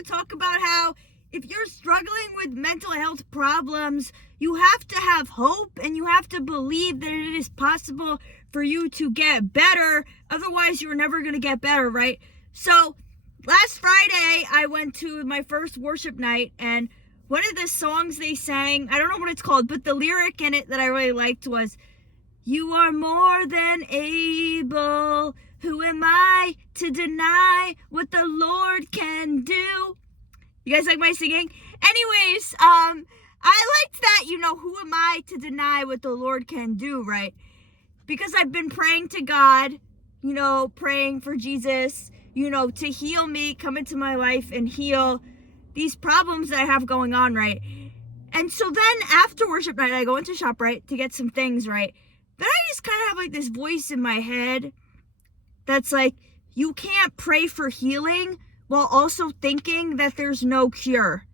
want to talk about how if you're struggling with mental health problems, you have to have hope and you have to believe that it is possible for you to get better. Otherwise, you're never going to get better, right? So last Friday, I went to my first worship night, and one of the songs they sang, I don't know what it's called, but the lyric in it that I really liked was, "You are more than able. Who am I to deny what the Lord can do?" You guys like my singing? Anyways, I liked that, who am I to deny what the Lord can do, right? Because I've been praying to God, praying for Jesus, to heal me, come into my life and heal these problems that I have going on, right? And so then after worship night, I go into ShopRite to get some things, right? Then I just kind of have like this voice in my head that's like, you can't pray for healing while also thinking that there's no cure.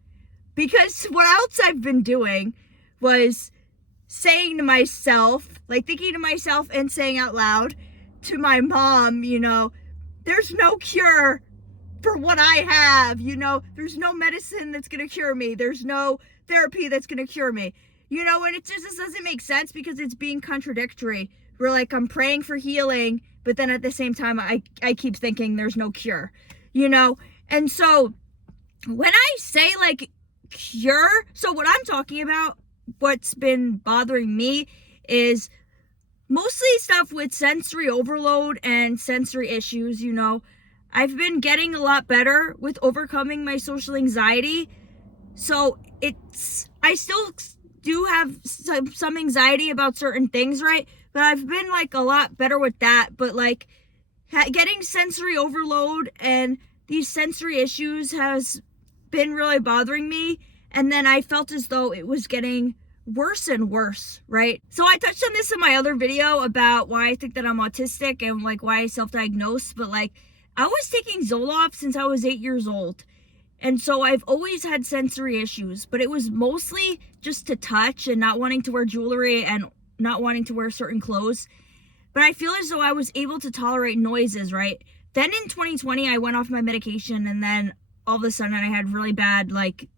Because what else I've been doing was saying to myself, like thinking to myself and saying out loud to my mom, there's no cure for what I have, there's no medicine that's going to cure me. There's no therapy that's going to cure me, and it just doesn't make sense because it's being contradictory. We're like, I'm praying for healing, but then at the same time, I keep thinking there's no cure, and so when I say like cure, so what I'm talking about, what's been bothering me is mostly stuff with sensory overload and sensory issues. I've been getting a lot better with overcoming my social anxiety. So I still do have some anxiety about certain things, right? But I've been like a lot better with that. But like getting sensory overload and these sensory issues has been really bothering me. And then I felt as though it was getting worse and worse, right? So I touched on this in my other video about why I think that I'm autistic and like why I self-diagnosed, but like I was taking Zoloft since I was 8 years old. And so I've always had sensory issues, but it was mostly just to touch and not wanting to wear jewelry and not wanting to wear certain clothes. But I feel as though I was able to tolerate noises, right? Then in 2020, I went off my medication, and then all of a sudden I had really bad like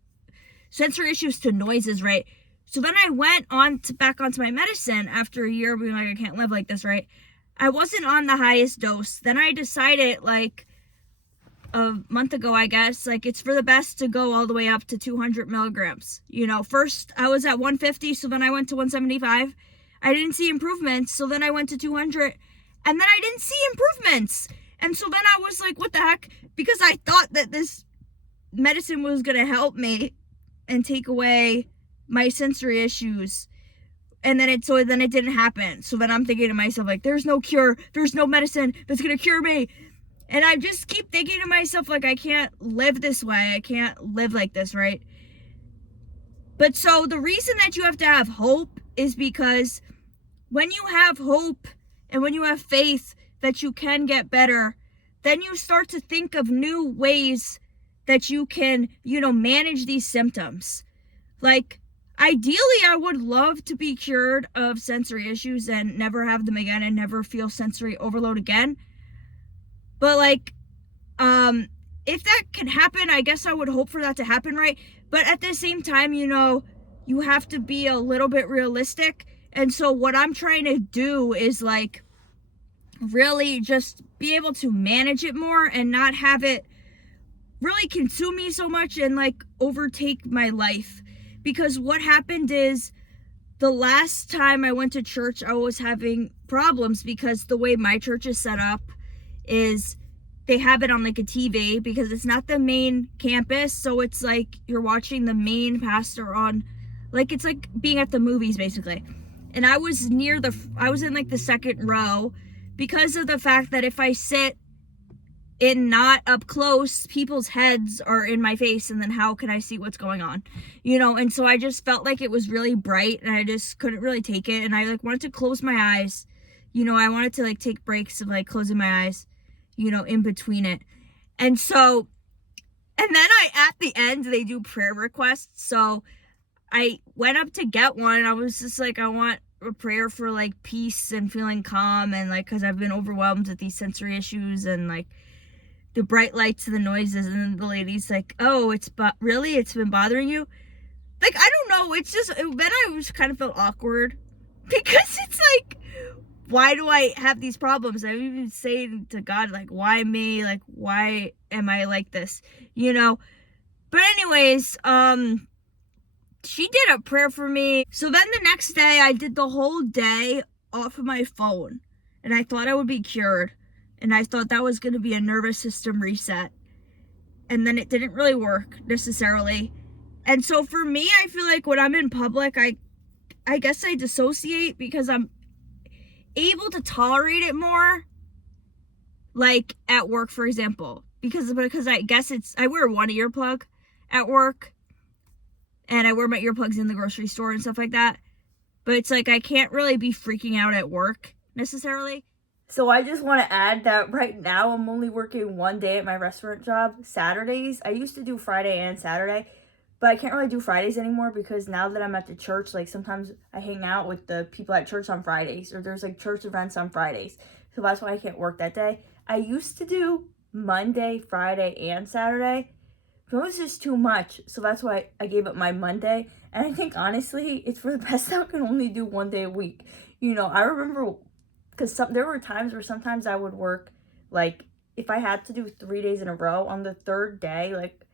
sensory issues to noises, right? So then I went back onto my medicine after a year being like, I can't live like this, right? I wasn't on the highest dose. Then I decided like a month ago, I guess, like it's for the best to go all the way up to 200 milligrams. First I was at 150, so then I went to 175. I didn't see improvements, so then I went to 200, and then I didn't see improvements. And so then I was like, what the heck? Because I thought that this medicine was going to help me and take away my sensory issues. And then it didn't happen. So then I'm thinking to myself, like, there's no cure. There's no medicine that's going to cure me. And I just keep thinking to myself, like, I can't live this way. I can't live like this, right? But so the reason that you have to have hope is because when you have hope and when you have faith that you can get better, then you start to think of new ways that you can, manage these symptoms. Like, ideally, I would love to be cured of sensory issues and never have them again and never feel sensory overload again. But like, if that can happen, I guess I would hope for that to happen, right? But at the same time, you have to be a little bit realistic. And so what I'm trying to do is like really just be able to manage it more and not have it really consume me so much and like overtake my life. Because what happened is the last time I went to church, I was having problems because the way my church is set up is they have it on like a TV because it's not the main campus. So it's like you're watching the main pastor on, like it's like being at the movies basically. And I was in like the second row because of the fact that if I sit in not up close, people's heads are in my face, and then how can I see what's going on, and so I just felt like it was really bright and I just couldn't really take it, and I like wanted to close my eyes, I wanted to like take breaks of like closing my eyes, in between it. And so, and then at the end they do prayer requests, so I went up to get one, and I was just like, I want a prayer for like peace and feeling calm, and like because I've been overwhelmed with these sensory issues, and like the bright lights and the noises, and then the lady's like, oh, really? It's been bothering you? Like, I don't know, it's just, then I just kind of felt awkward, because it's like, why do I have these problems? I'm even saying to God, like, why me? Like, why am I like this? You know? But anyways, she did a prayer for me. So then the next day, I did the whole day off of my phone. And I thought I would be cured. And I thought that was going to be a nervous system reset. And then it didn't really work necessarily. And so for me, I feel like when I'm in public, I guess I dissociate because I'm able to tolerate it more. Like at work, for example. Because I guess I wear one earplug at work. And I wear my earplugs in the grocery store and stuff like that. But it's like I can't really be freaking out at work necessarily. So I just want to add that right now I'm only working one day at my restaurant job, Saturdays. I used to do Friday and Saturday, but I can't really do Fridays anymore because now that I'm at the church, like sometimes I hang out with the people at church on Fridays, or there's like church events on Fridays. So that's why I can't work that day. I used to do Monday, Friday, and Saturday. But it was just too much. So that's why I gave up my Monday. And I think honestly, it's for the best that I can only do one day a week. You know, I remember because there were times where sometimes I would work, like, if I had to do 3 days in a row, on the third day, like,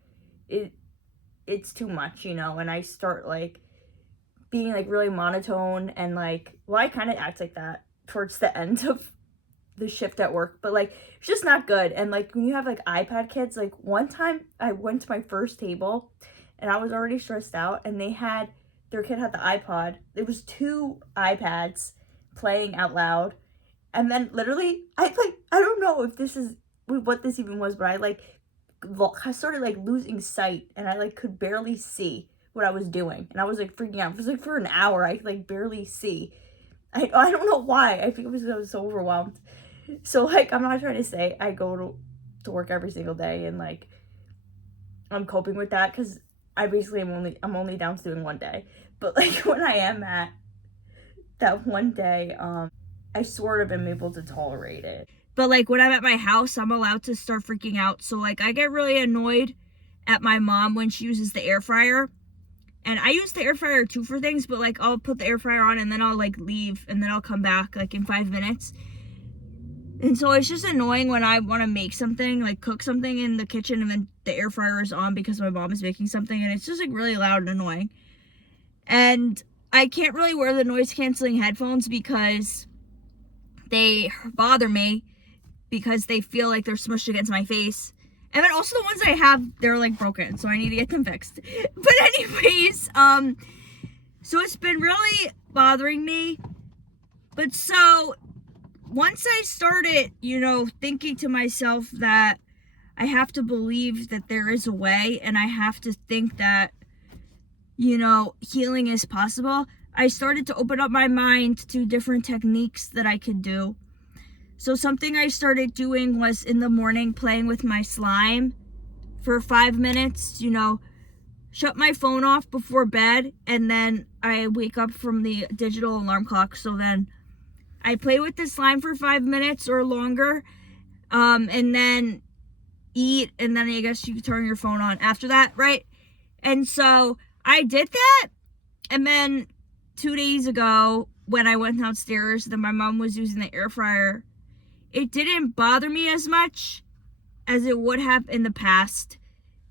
it's too much, you know, and I start, like, being, like, really monotone, and, like, well, I kind of act like that towards the end of the shift at work, but, like, it's just not good. And, like, when you have, like, iPad kids, like, one time I went to my first table, and I was already stressed out, and their kid had the iPod. It was 2 iPads playing out loud. And then literally, I don't know if this is what this even was, but I started like losing sight, and I like could barely see what I was doing, and I was like freaking out. It was like for an hour, I like barely see. I don't know why. I think it was because I was so overwhelmed. So like, I'm not trying to say I go to work every single day and like I'm coping with that, because I basically I'm only down to doing one day. But like when I am at that one day, I sort of am able to tolerate it. But like when I'm at my house, I'm allowed to start freaking out. So like I get really annoyed at my mom when she uses the air fryer. And I use the air fryer too for things, but like I'll put the air fryer on and then I'll like leave and then I'll come back like in 5 minutes. And so it's just annoying when I want to make something, like cook something in the kitchen, and then the air fryer is on because my mom is making something, and it's just like really loud and annoying. And I can't really wear the noise canceling headphones because they bother me, because they feel like they're smushed against my face. And then also the ones I have, they're like broken, so I need to get them fixed. But anyways, so it's been really bothering me. But so once I started, you know, thinking to myself that I have to believe that there is a way, and I have to think that, you know, healing is possible, I started to open up my mind to different techniques that I could do. So something I started doing was in the morning playing with my slime for 5 minutes, you know, shut my phone off before bed, and then I wake up from the digital alarm clock. So then I play with the slime for 5 minutes or longer, and then eat, and then I guess you turn your phone on after that, right? And so I did that, and then 2 days ago when I went downstairs, then my mom was using the air fryer. It didn't bother me as much as it would have in the past.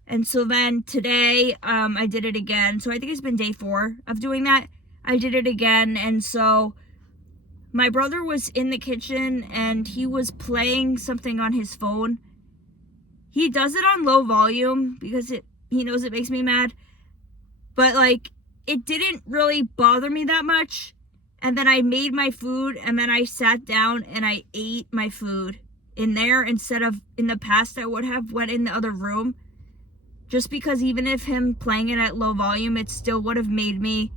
And so then today, I did it again. So I think it's been day 4 of doing that. I did it again, and so my brother was in the kitchen and he was playing something on his phone. He does it on low volume because he knows it makes me mad. But like, it didn't really bother me that much. And then I made my food, and then I sat down and I ate my food in there instead of in the past I would have went in the other room. Just because even if him playing it at low volume, it still would have made me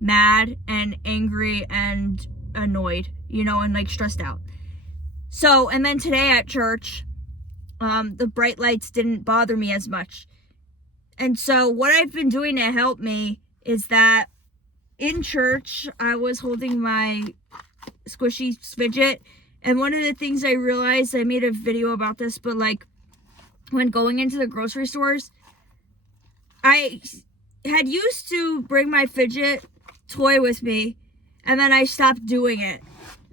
mad and angry and annoyed, you know, and like stressed out. So, and then today at church, the bright lights didn't bother me as much. And so what I've been doing to help me is that in church, I was holding my squishy Fidget, and one of the things I realized, I made a video about this, but like, when going into the grocery stores, I had used to bring my Fidget toy with me, and then I stopped doing it.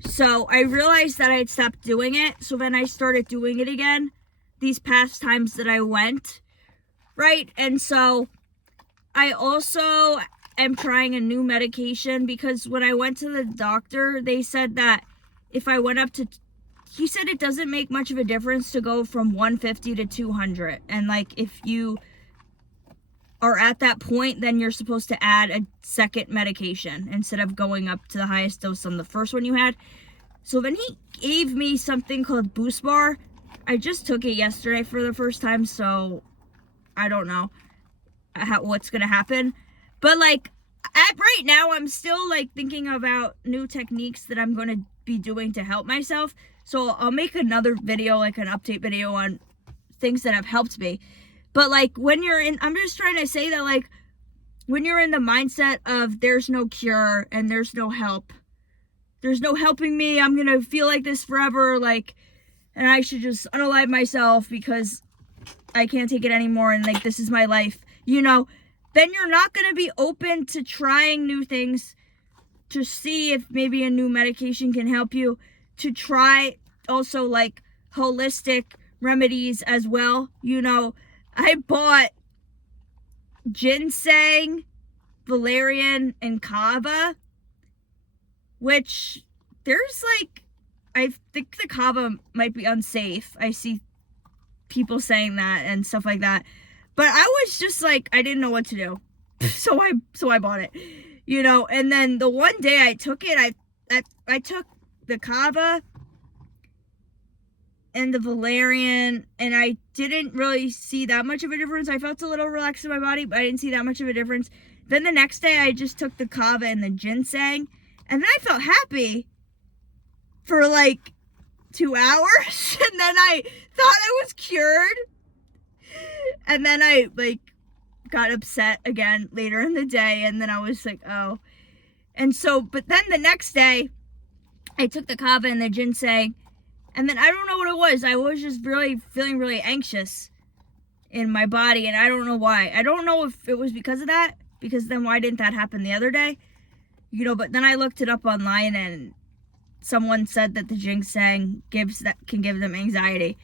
So I realized that I had stopped doing it, so then I started doing it again these past times that I went, right? And so I also am trying a new medication, because when I went to the doctor, they said that if I went up to, he said it doesn't make much of a difference to go from 150 to 200. And like, if you are at that point, then you're supposed to add a second medication instead of going up to the highest dose on the first one you had. So then he gave me something called Boost Bar. I just took it yesterday for the first time, so I don't know what's gonna happen. But like, at right now, I'm still like thinking about new techniques that I'm gonna be doing to help myself. So I'll make another video, like an update video on things that have helped me. But like, when you're in, I'm just trying to say that, like, when you're in the mindset of there's no cure and there's no help, there's no helping me, I'm gonna feel like this forever, like, and I should just unalive myself because I can't take it anymore, and like, this is my life, you know, then you're not gonna be open to trying new things, to see if maybe a new medication can help you, to try also like holistic remedies as well. You know, I bought ginseng, valerian, and kava, which there's like, I think the kava might be unsafe. I see people saying that and stuff like that. But I was just like, I didn't know what to do. So I bought it. You know, and then the one day I took it, I took the kava and the valerian, and I didn't really see that much of a difference. I felt a little relaxed in my body, but I didn't see that much of a difference. Then the next day, I just took the kava and the ginseng, and then I felt happy for like 2 hours, and then I thought I was cured, and then I like got upset again later in the day, and then I was like, oh. And so, but then the next day, I took the kava and the ginseng, and then I don't know what it was. I was just really feeling really anxious in my body, and I don't know why. I don't know if it was because of that, because then why didn't that happen the other day? You know, but then I looked it up online, and someone said that the ginseng can give them anxiety.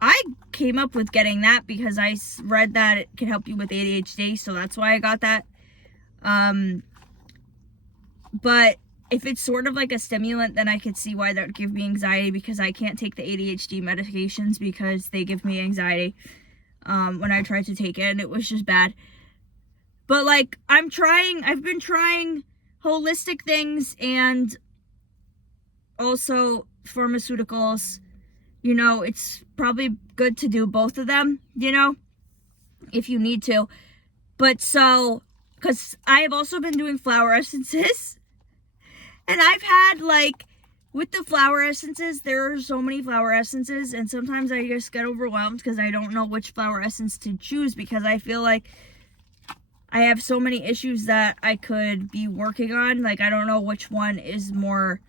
I came up with getting that because I read that it can help you with ADHD, so that's why I got that. But if it's sort of like a stimulant, then I could see why that would give me anxiety, because I can't take the ADHD medications because they give me anxiety when I tried to take it, and it was just bad. But like, I've been trying holistic things and also pharmaceuticals. You know, it's probably good to do both of them, you know, if you need to. But so, because I have also been doing flower essences, and I've had like, with the flower essences, there are so many flower essences, and sometimes I just get overwhelmed because I don't know which flower essence to choose, because I feel like I have so many issues that I could be working on. Like, I don't know which one is more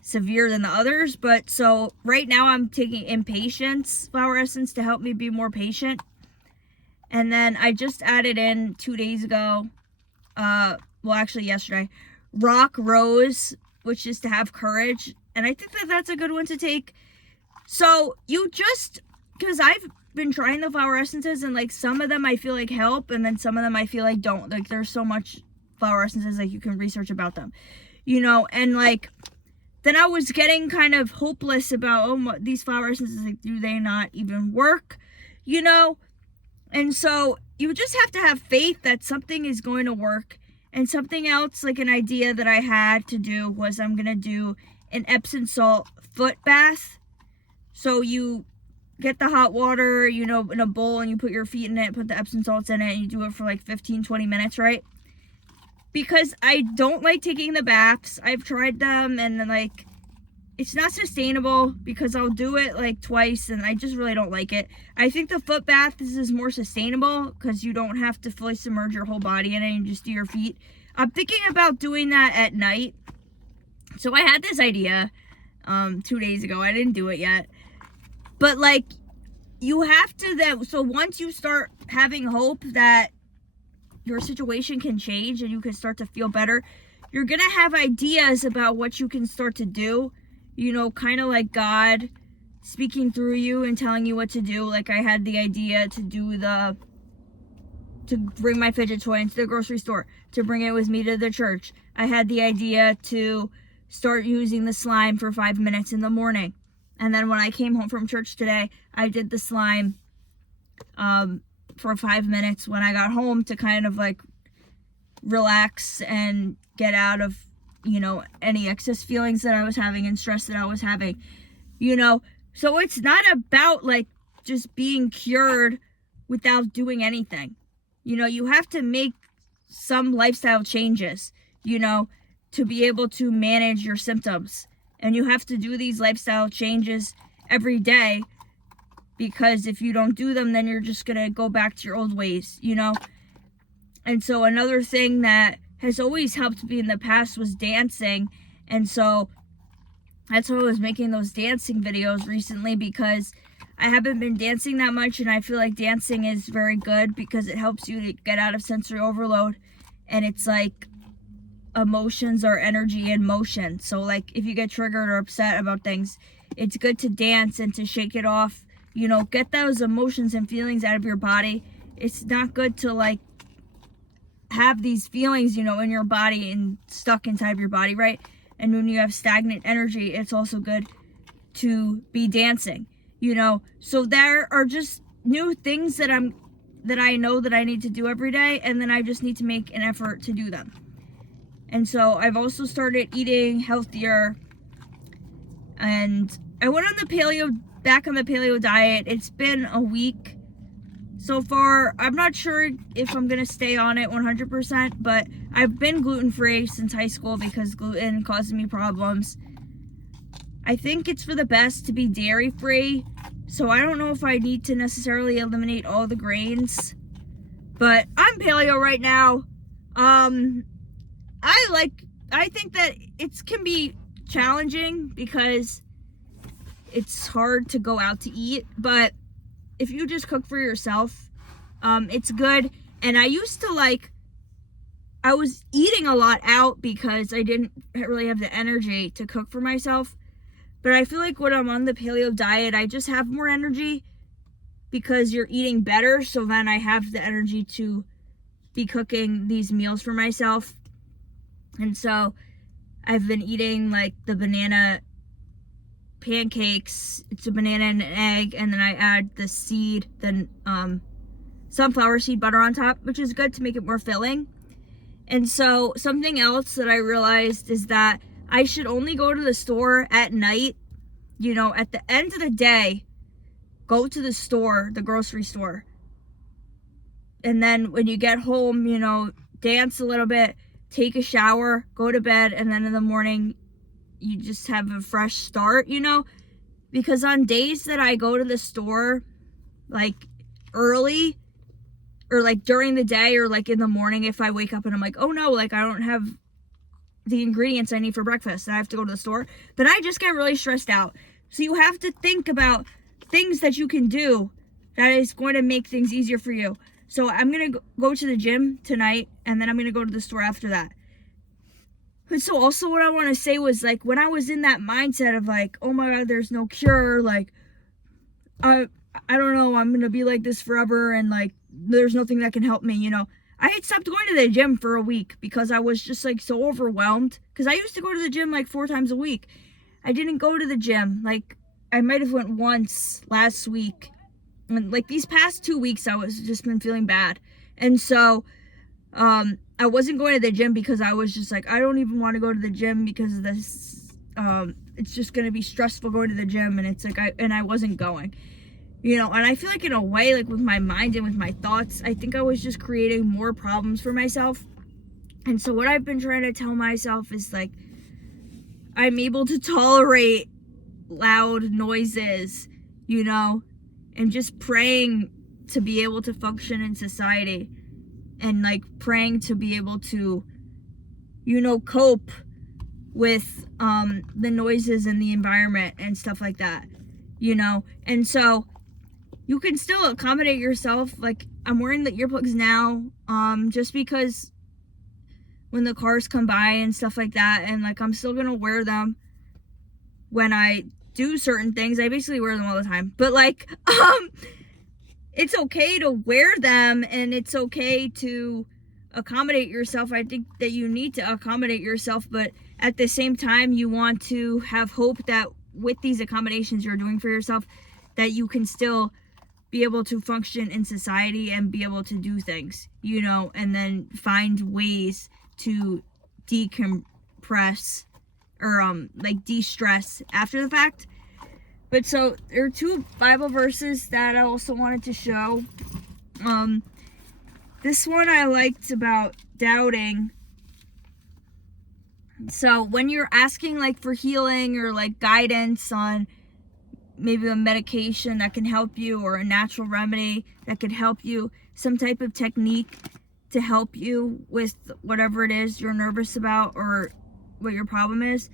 severe than the others. But so right now I'm taking impatience flower essence to help me be more patient. And then I just added in 2 days ago, well, actually yesterday, rock rose, which is to have courage. And I think that that's a good one to take. So you just, because I've been trying the flower essences, and like, some of them I feel like help, and then some of them I feel like don't. Like, there's so much flower essences, like, you can research about them, you know. And like, then I was getting kind of hopeless about, oh, these flower essences, like, do they not even work, you know? And so you just have to have faith that something is going to work. And something else, like an idea that I had to do, was I'm going to do an Epsom salt foot bath. So you get the hot water, you know, in a bowl, and you put your feet in it, put the Epsom salts in it, and you do it for like 15-20 minutes, right? Because I don't like taking the baths. I've tried them, and then like, it's not sustainable, because I'll do it like twice and I just really don't like it. I think the foot bath is more sustainable, because you don't have to fully submerge your whole body in it, and just do your feet. I'm thinking about doing that at night. So I had this idea 2 days ago. I didn't do it yet. But like, you have to then, so once you start having hope that your situation can change and you can start to feel better, you're going to have ideas about what you can start to do, you know, kind of like God speaking through you and telling you what to do. Like I had the idea to bring my fidget toy into the grocery store, to bring it with me to the church. I had the idea to start using the slime for 5 minutes in the morning. And then when I came home from church today, I did the slime for 5 minutes when I got home to kind of like relax and get out of, you know, any excess feelings that I was having and stress that I was having, you know. So it's not about like just being cured without doing anything. You know, you have to make some lifestyle changes, you know, to be able to manage your symptoms. And you have to do these lifestyle changes every day, because if you don't do them, then you're just going to go back to your old ways, you know. And so another thing that has always helped me in the past was dancing. And so that's why I was making those dancing videos recently, because I haven't been dancing that much, and I feel like dancing is very good because it helps you to get out of sensory overload. And it's like emotions are energy in motion. So like if you get triggered or upset about things, it's good to dance and to shake it off, you know, get those emotions and feelings out of your body. It's not good to like have these feelings, you know, in your body and stuck inside of your body, right? And when you have stagnant energy, it's also good to be dancing, you know. So there are just new things that I know that I need to do every day, and then I just need to make an effort to do them. And so I've also started eating healthier, and I went on back on the paleo diet. It's been a week so far. I'm not sure if I'm going to stay on it 100%, but I've been gluten-free since high school because gluten causes me problems. I think it's for the best to be dairy-free, so I don't know if I need to necessarily eliminate all the grains, but I'm paleo right now. I think that it can be challenging because it's hard to go out to eat, but if you just cook for yourself, it's good. And I was eating a lot out because I didn't really have the energy to cook for myself. But I feel like when I'm on the paleo diet, I just have more energy because you're eating better. So then I have the energy to be cooking these meals for myself. And so I've been eating like the banana pancakes. It's a banana and an egg, and then I add the sunflower seed butter on top, which is good to make it more filling. And so something else that I realized is that I should only go to the store at night. You know, at the end of the day, go to the store, the grocery store. And then when you get home, you know, dance a little bit, take a shower, go to bed, and then in the morning, you just have a fresh start, you know? Because on days that I go to the store, like, early, or, like, during the day, or, like, in the morning, if I wake up and I'm like, oh, no, like, I don't have the ingredients I need for breakfast, and I have to go to the store, then I just get really stressed out. So you have to think about things that you can do that is going to make things easier for you. So I'm going to go to the gym tonight, and then I'm going to go to the store after that. But so also what I want to say was, like, when I was in that mindset of, like, oh my God, there's no cure, like, I don't know, I'm going to be like this forever, and, like, there's nothing that can help me, you know. I had stopped going to the gym for a week because I was just, like, so overwhelmed. Because I used to go to the gym, like, 4 times a week. I didn't go to the gym. Like, I might have went once last week. And, like, these past 2 weeks, I was just been feeling bad. And so, I wasn't going to the gym because I was just like, I don't even want to go to the gym because of this, it's just going to be stressful going to the gym. And it's like, I wasn't going, you know. And I feel like in a way, like with my mind and with my thoughts, I think I was just creating more problems for myself. And so what I've been trying to tell myself is, like, I'm able to tolerate loud noises, you know, and just praying to be able to function in society, and, like, praying to be able to, you know, cope with the noises in the environment and stuff like that, you know. And so you can still accommodate yourself. Like, I'm wearing the earplugs now, just because when the cars come by and stuff like that, and like, I'm still gonna wear them when I do certain things. I basically wear them all the time, but like, it's okay to wear them, and it's okay to accommodate yourself. I think that you need to accommodate yourself, but at the same time, you want to have hope that with these accommodations you're doing for yourself, that you can still be able to function in society and be able to do things, you know, and then find ways to decompress or like de-stress after the fact. But so there are 2 Bible verses that I also wanted to show. This one I liked about doubting. So when you're asking like for healing or like guidance on maybe a medication that can help you, or a natural remedy that could help you, some type of technique to help you with whatever it is you're nervous about or what your problem is,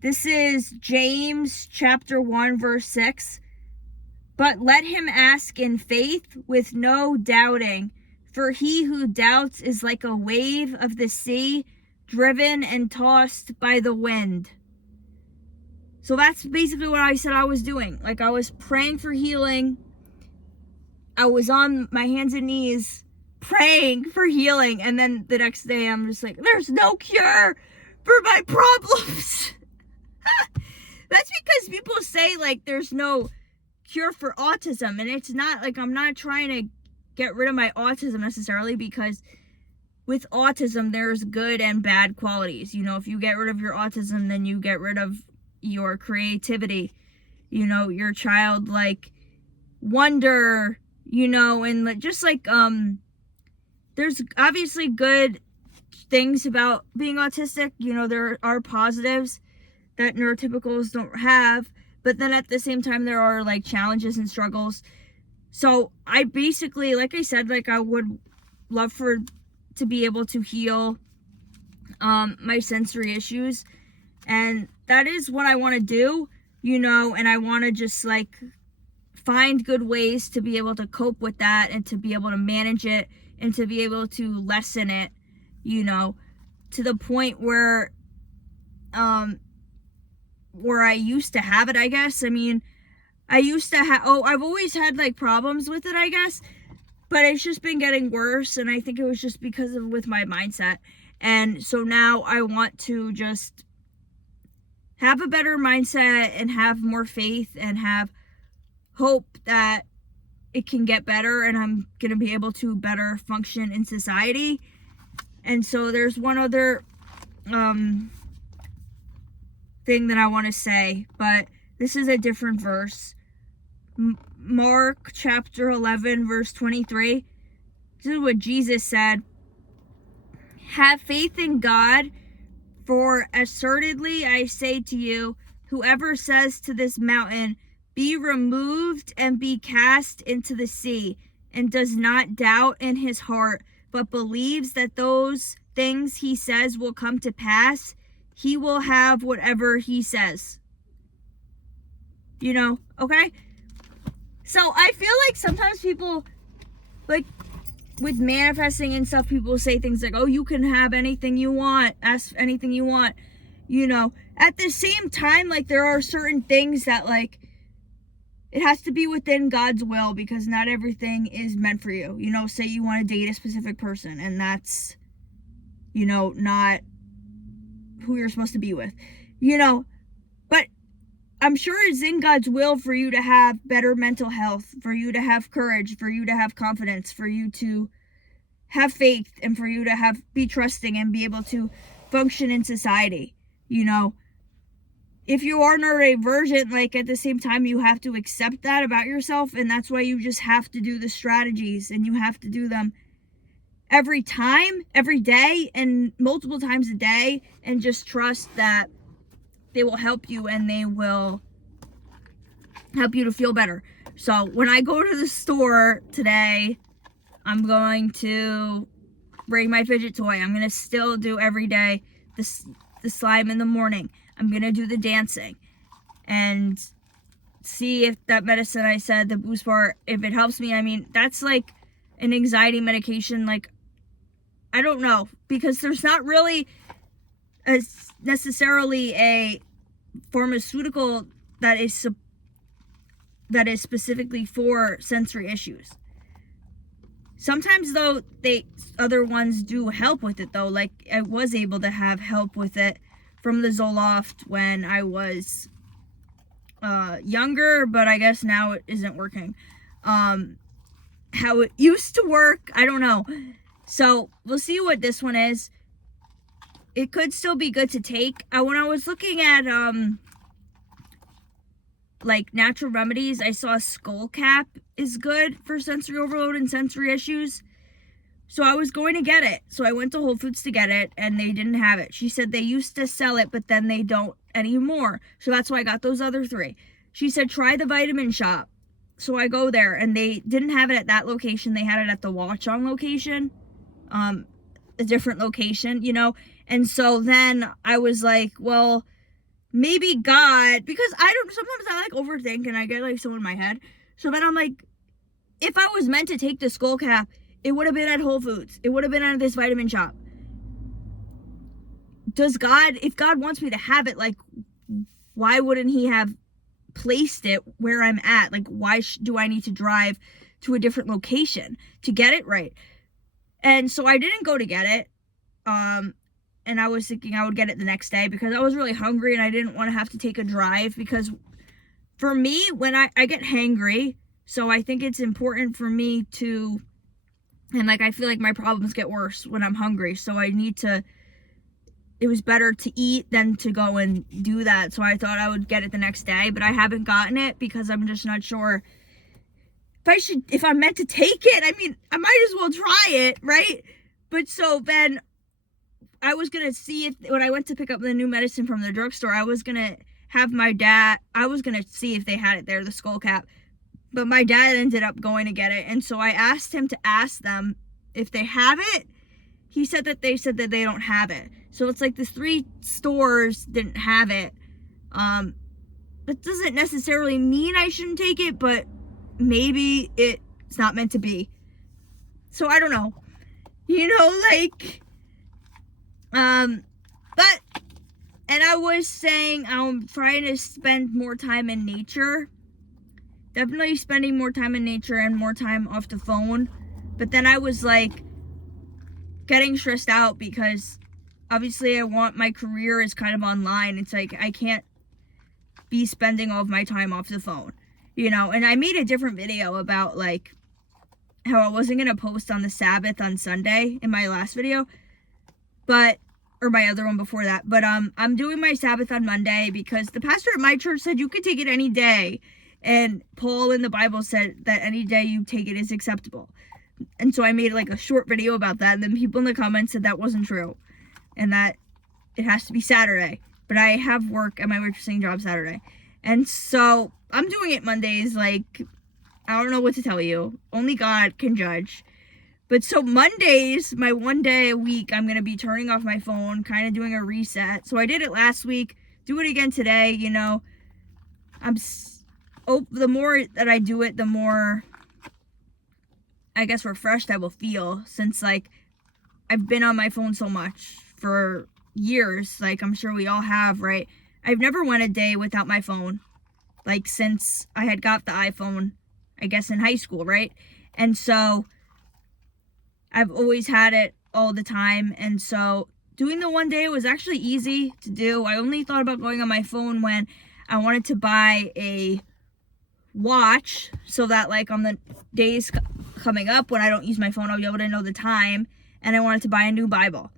this is James chapter 1 verse 6. But let him ask in faith with no doubting, for he who doubts is like a wave of the sea, driven and tossed by the wind. So that's basically what I said I was doing. Like, I was praying for healing. I was on my hands and knees praying for healing, and then the next day I'm just like, there's no cure for my problems. That's because people say like there's no cure for autism, and it's not. Like, I'm not trying to get rid of my autism necessarily, because with autism there's good and bad qualities. You know, if you get rid of your autism, then you get rid of your creativity, you know, your childlike wonder, you know, and just like there's obviously good things about being autistic. You know, there are positives that neurotypicals don't have, but then at the same time there are like challenges and struggles. So I basically, like I said, like, I would love to be able to heal my sensory issues, and that is what I want to do, you know, and I want to just like find good ways to be able to cope with that, and to be able to manage it, and to be able to lessen it, you know, to the point where I used to have it, I guess. I mean, I used to I've always had like problems with it, I guess, but it's just been getting worse, and I think it was just because of with my mindset. And so now I want to just have a better mindset and have more faith and have hope that it can get better, and I'm going to be able to better function in society. And so there's one other thing that I want to say, but this is a different verse. Mark chapter 11 verse 23. This is what Jesus said. Have faith in God, for assuredly I say to you, whoever says to this mountain, be removed and be cast into the sea, and does not doubt in his heart, but believes that those things he says will come to pass, he will have whatever he says. You know, okay? So I feel like sometimes people, like, with manifesting and stuff, people say things like, oh, you can have anything you want, ask anything you want, you know. At the same time, like, there are certain things that, like, it has to be within God's will, because not everything is meant for you. You know, say you want to date a specific person, and that's, you know, not who you're supposed to be with, you know. But I'm sure it's in God's will for you to have better mental health, for you to have courage, for you to have confidence, for you to have faith, and for you to be trusting and be able to function in society. You know, if you are neurodivergent, like, at the same time, you have to accept that about yourself, and that's why you just have to do the strategies, and you have to do them every time, every day, and multiple times a day, and just trust that they will help you, and they will help you to feel better. So when I go to the store today, I'm going to bring my fidget toy. I'm going to still do every day the slime in the morning. I'm going to do the dancing. And see if that medicine I said, the Boost Bar, if it helps me. I mean, that's like an anxiety medication. Like, I don't know, because there's not really necessarily a pharmaceutical that is specifically for sensory issues. Sometimes though, other ones do help with it though. Like, I was able to have help with it from the Zoloft when I was younger, but I guess now it isn't working. How it used to work, I don't know. So we'll see what this one is. It could still be good to take. When I was looking at like natural remedies, I saw skull cap is good for sensory overload and sensory issues. So I was going to get it. So I went to Whole Foods to get it, and they didn't have it. She said they used to sell it, but then they don't anymore. So that's why I got those other 3. She said, try the Vitamin Shop. So I go there, and they didn't have it at that location. They had it at the Watchung location, a different location, you know. And so then I was like, well, maybe God, because sometimes I like overthink and I get like so in my head. So then I'm like, if I was meant to take the skull cap, it would have been at Whole Foods. It would have been at this Vitamin Shop. If God wants me to have it, like, why wouldn't he have placed it where I'm at? Like, why do I need to drive to a different location to get it right? And so I didn't go to get it. And I was thinking I would get it the next day because I was really hungry and I didn't want to have to take a drive, because for me, when I get hangry, so I think it's important for me to, and like I feel like my problems get worse when I'm hungry, so it was better to eat than to go and do that. So I thought I would get it the next day, but I haven't gotten it because I'm just not sure if I'm meant to take it. I mean, I might as well try it, right? But so then I was going to see when I went to pick up the new medicine from the drugstore, I was going to see if they had it there, the skull cap. But my dad ended up going to get it. And so I asked him to ask them if they have it. He said that they don't have it. So it's like the 3 stores didn't have it. That doesn't necessarily mean I shouldn't take it, but maybe it's not meant to be. So I don't know. You know, like, and I was saying I'm trying to spend more time in nature. Definitely spending more time in nature and more time off the phone. But then I was like getting stressed out because obviously my career is kind of online. It's like I can't be spending all of my time off the phone, you know. And I made a different video about like how I wasn't going to post on the Sabbath on Sunday in my last video, or my other one before that. But I'm doing my Sabbath on Monday because the pastor at my church said you could take it any day. And Paul in the Bible said that any day you take it is acceptable. And so I made like a short video about that. And then people in the comments said that wasn't true. And that it has to be Saturday. But I have work at my waitressing job Saturday. And so I'm doing it Mondays. Like, I don't know what to tell you. Only God can judge. But so Mondays, my one day a week, I'm going to be turning off my phone, kind of doing a reset. So I did it last week. Do it again today, you know. The more that I do it, the more, I guess, refreshed I will feel, since like I've been on my phone so much for years. Like, I'm sure we all have, right? I've never went a day without my phone, like since I had got the iPhone, I guess, in high school, right? And so I've always had it all the time. And so doing the one day was actually easy to do. I only thought about going on my phone when I wanted to buy a watch, so that like on the days coming up when I don't use my phone, I'll be able to know the time. And I wanted to buy a new Bible.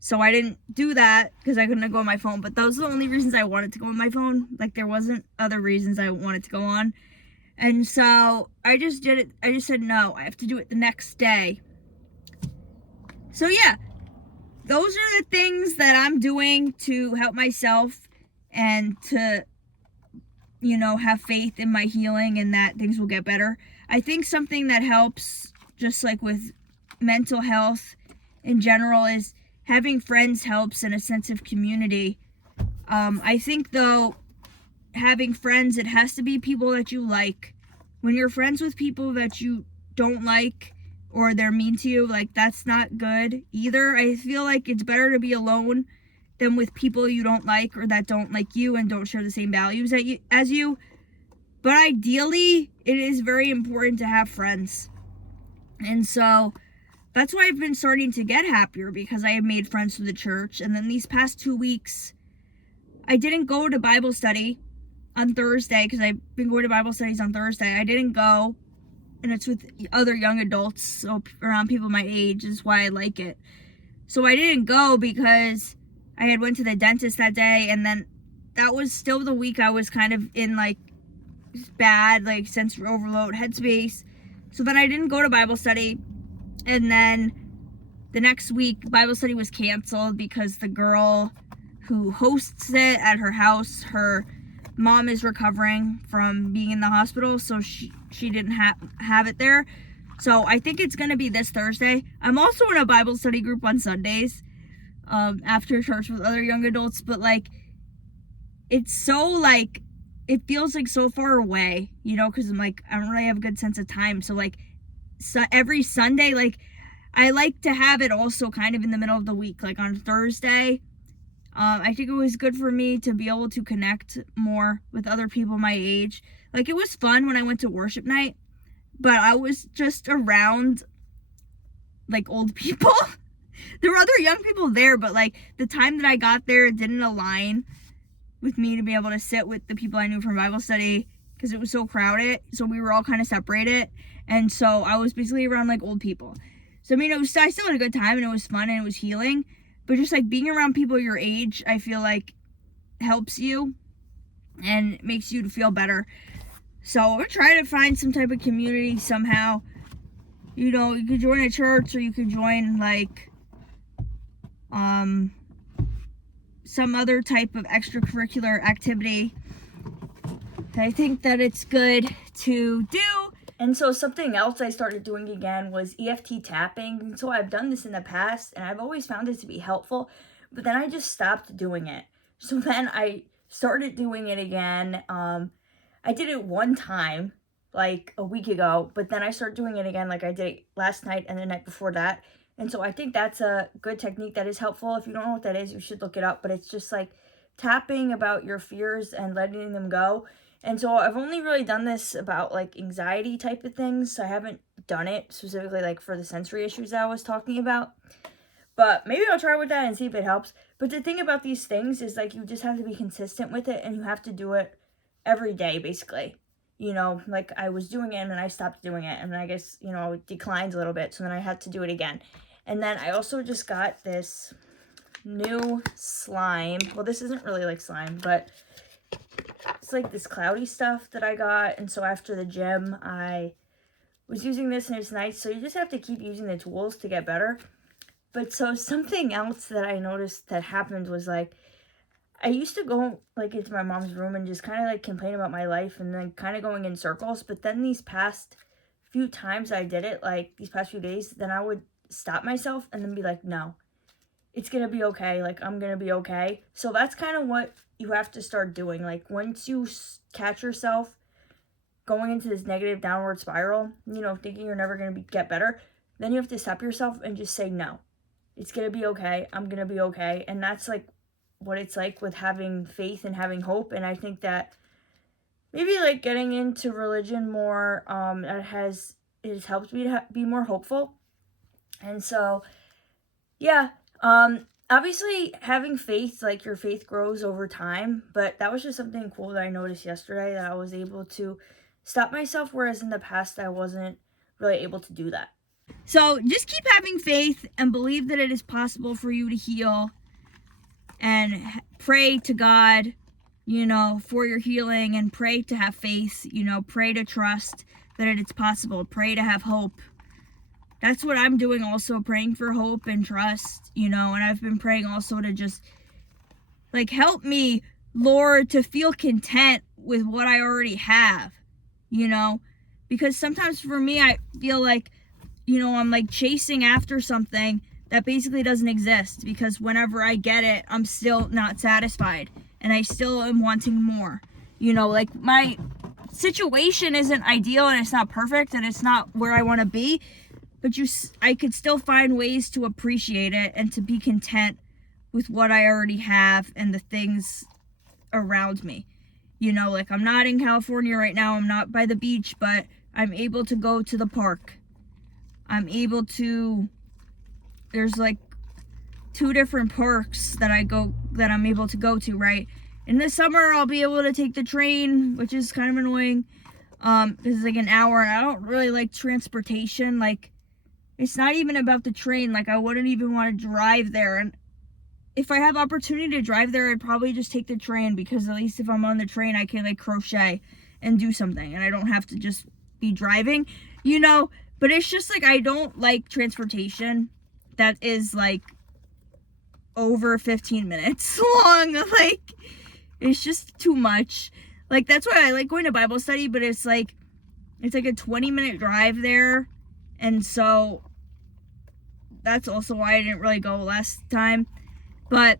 So I didn't do that because I couldn't go on my phone. But those are the only reasons I wanted to go on my phone. Like, there wasn't other reasons I wanted to go on. And so I just did it. I just said, no, I have to do it the next day. So yeah, those are the things that I'm doing to help myself and to, you know, have faith in my healing and that things will get better. I think something that helps, just like with mental health in general, is having friends helps, and a sense of community. I think though, having friends, it has to be people that you like. When you're friends with people that you don't like or they're mean to you, like, that's not good either. I feel like it's better to be alone than with people you don't like or that don't like you and don't share the same values as you. But ideally, it is very important to have friends. And so that's why I've been starting to get happier, because I have made friends through the church. And then these past 2 weeks, I didn't go to Bible study on Thursday, because I've been going to Bible studies on Thursday. I didn't go, and it's with other young adults, so around people my age is why I like it. So I didn't go because I had went to the dentist that day, and then that was still the week I was kind of in like bad, like sensory overload headspace. So then I didn't go to Bible study, and then the next week Bible study was canceled because the girl who hosts it at her house, her mom is recovering from being in the hospital, so she didn't have it there. So I think it's gonna be this Thursday. I'm also in a Bible study group on Sundays after church with other young adults, but like it's so like it feels like so far away, you know, because I'm like, I don't really have a good sense of time. So like every Sunday, like I like to have it also kind of in the middle of the week, like on Thursday. I think it was good for me to be able to connect more with other people my age. Like, it was fun when I went to worship night, but I was just around like old people. There were other young people there, but like the time that I got there, it didn't align with me to be able to sit with the people I knew from Bible study, because it was so crowded. So we were all kind of separated, and so I was basically around like old people. So I mean, I still had a good time, and it was fun, and it was healing. But just like being around people your age, I feel like helps you and makes you feel better. So I'm gonna try to find some type of community somehow. You know, you could join a church, or you could join like some other type of extracurricular activity. I think that it's good to do. And so something else I started doing again was EFT tapping. So I've done this in the past, and I've always found it to be helpful, but then I just stopped doing it. So then I started doing it again. I did it one time, like a week ago, but then I started doing it again like I did last night and the night before that. And so I think that's a good technique that is helpful. If you don't know what that is, you should look it up. But it's just like tapping about your fears and letting them go. And so I've only really done this about like anxiety type of things. I haven't done it specifically like for the sensory issues that I was talking about. But maybe I'll try with that and see if it helps. But the thing about these things is like you just have to be consistent with it, and you have to do it every day basically. You know, like I was doing it and then I stopped doing it, and I guess, you know, it declined a little bit, so then I had to do it again. And then I also just got this new slime. Well, this isn't really like slime, but it's like this cloudy stuff that I got. And so after the gym, I was using this, and it's nice. So you just have to keep using the tools to get better. But so something else that I noticed that happened was like, I used to go like into my mom's room and just kind of like complain about my life, and then kind of going in circles. But then these past few times I did it, like these past few days, then I would stop myself and then be like, no, it's gonna be okay. Like, I'm gonna be okay. So that's kind of what you have to start doing. Like, once you catch yourself going into this negative downward spiral, you know, thinking you're never gonna get better, then you have to stop yourself and just say, no, it's gonna be okay. I'm gonna be okay. And that's like what it's like with having faith and having hope. And I think that maybe like getting into religion more, it has helped me to be more hopeful. And so, yeah, obviously having faith, like your faith grows over time, but that was just something cool that I noticed yesterday, that I was able to stop myself, whereas in the past I wasn't really able to do that. So just keep having faith and believe that it is possible for you to heal, and pray to God, you know, for your healing, and pray to have faith, you know, pray to trust that it's possible, pray to have hope. That's what I'm doing also, praying for hope and trust, you know, and I've been praying also to just, like, help me, Lord, to feel content with what I already have, you know, because sometimes for me, I feel like, you know, I'm like chasing after something that basically doesn't exist, because whenever I get it, I'm still not satisfied, and I still am wanting more, You know, like, my situation isn't ideal and it's not perfect and it's not where I want to be, but I could still find ways to appreciate it and to be content with what I already have and the things around me. You know, like, I'm not in California right now, I'm not by the beach, but I'm able to go to the park. I'm able to, there's like 2 different parks that I'm able to go to, right? In the summer, I'll be able to take the train, which is kind of annoying, because it's like an hour, and I don't really like transportation. Like, it's not even about the train. Like, I wouldn't even want to drive there, and if I have opportunity to drive there, I'd probably just take the train, because at least if I'm on the train, I can, like, crochet and do something, and I don't have to just be driving, you know? But it's just, like, I don't like transportation that is, like, over 15 minutes long. Like, it's just too much. Like, that's why I like going to Bible study, but it's like a 20-minute drive there, and so that's also why I didn't really go last time. But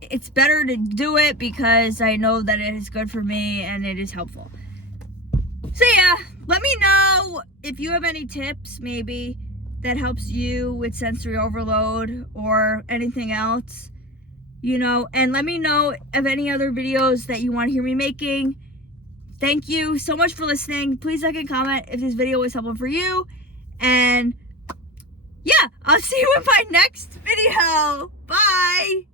it's better to do it because I know that it is good for me and it is helpful. So yeah, let me know if you have any tips maybe that helps you with sensory overload or anything else, you know, and let me know of any other videos that you want to hear me making. Thank you so much for listening. Please like and comment if this video was helpful for you. And yeah, I'll see you in my next video. Bye.